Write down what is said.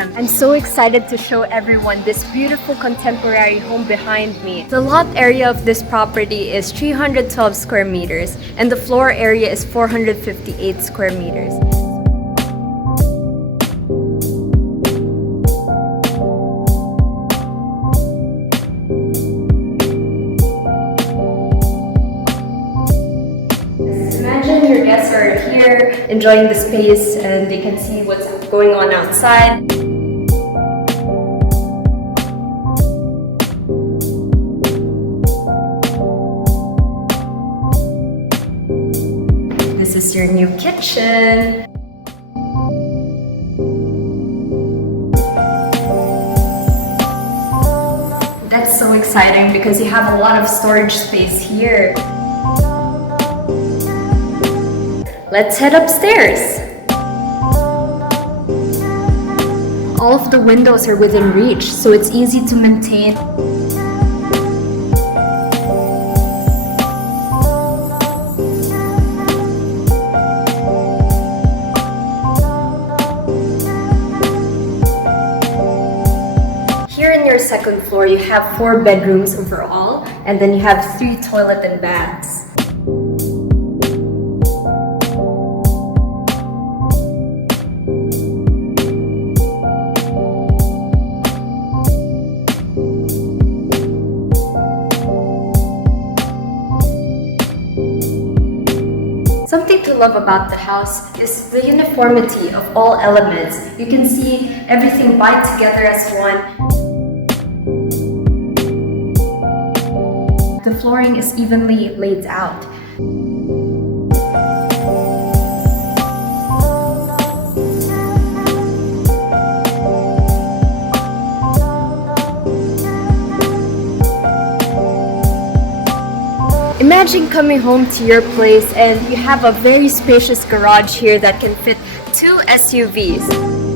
am. I'm so excited to show everyone this beautiful contemporary home behind me. The lot area of this property is 312 square meters and the floor area is 458 square meters. Imagine your guests are here enjoying the space and they can see what's going on outside. This is your new kitchen. That's so exciting because you have a lot of storage space here. Let's head upstairs. All of the windows are within reach, so it's easy to maintain. Here in your second floor, you have 4 bedrooms overall, and then you have 3 toilet and baths. Something to love about the house is the uniformity of all elements. You can see everything bind together as one. The flooring is evenly laid out. Imagine coming home to your place and you have a very spacious garage here that can fit 2 SUVs.